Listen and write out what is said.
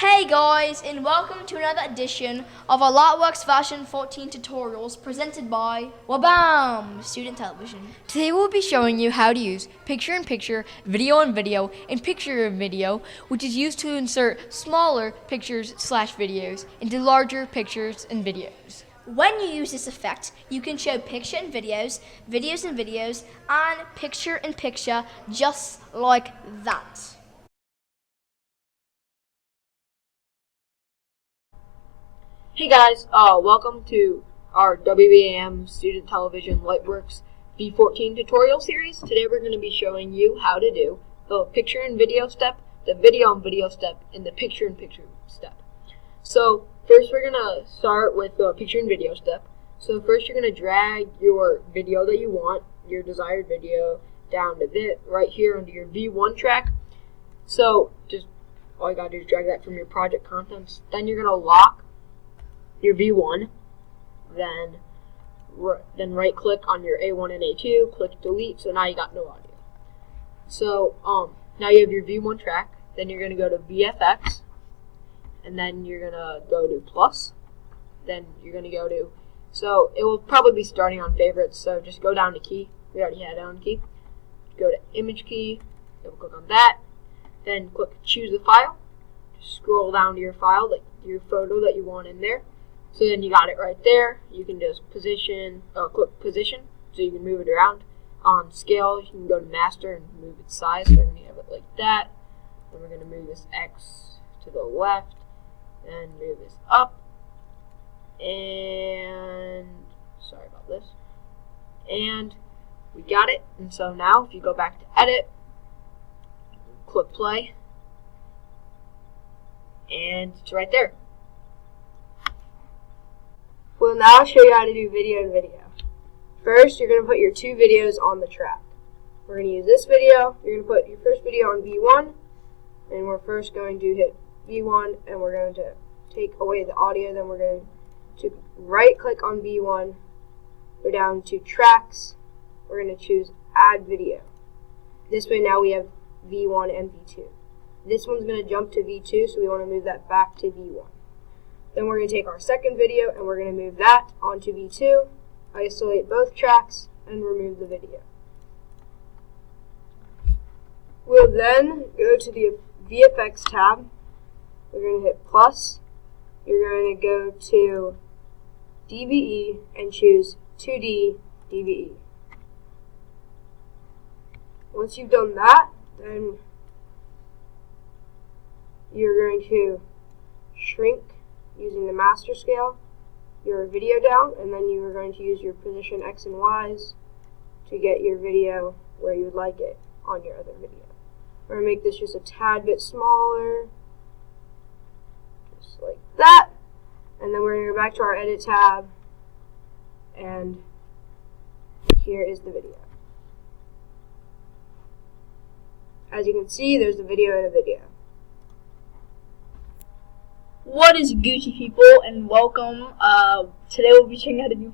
Hey guys, and welcome to another edition of our Lightworks version 14 tutorials presented by Wabam Student Television. Today we'll be showing you how to use picture-in-picture, video-in-video, and picture-in-video, which is used to insert smaller pictures/videos into larger pictures and videos. When you use this effect, you can show picture-in-videos, videos-in-videos, and picture-in-picture just like that. Hey guys, welcome to our WBAM Student Television Lightworks V14 tutorial series. Today we're going to be showing you how to do the picture and video step, the video and video step, and the picture and picture step. So first we're going to start with the picture and video step. So first you're going to drag your video that you want, your desired video, down to this, right here under your V1 track. So just all you got to do is drag that from your project contents. Then you're going to lock your V1, then right click on your A1 and A2, click delete, so now you got no audio. So now you have your V1 track, then you're going to go to VFX, and then you're going to go to plus, then you're going to go to, so it will probably be starting on favorites, so just go down to key, we already had down key, go to image key, double click on that, then click choose the file, scroll down to your file, like your photo that you want in there. So then you got it right there. You can just position, click position, so you can move it around. On scale, you can go to master and move its size. So we're going to have it like that. Then we're going to move this X to the left and move this up. And sorry about this. And we got it. And so now if you go back to edit, click play, and it's right there. We'll now show you how to do video and video. First, you're going to put your two videos on the track. We're going to use this video. You're going to put your first video on V1, and we're first going to hit V1, and we're going to take away the audio. Then we're going to right-click on V1, go down to Tracks. We're going to choose Add Video. This way now we have V1 and V2. This one's going to jump to V2, so we want to move that back to V1. Then we're going to take our second video and we're going to move that onto V2, isolate both tracks, and remove the video. We'll then go to the VFX tab. We're going to hit plus. You're going to go to DVE and choose 2D DVE. Once you've done that, then you're going to shrink using the master scale your video down, and then you are going to use your position X and Y's to get your video where you would like it on your other video. We're going to make this just a tad bit smaller, just like that, and then we're going to go back to our edit tab, and here is the video. As you can see, there's a video and a video. What is Gucci, people, and welcome. Today we'll be checking out a new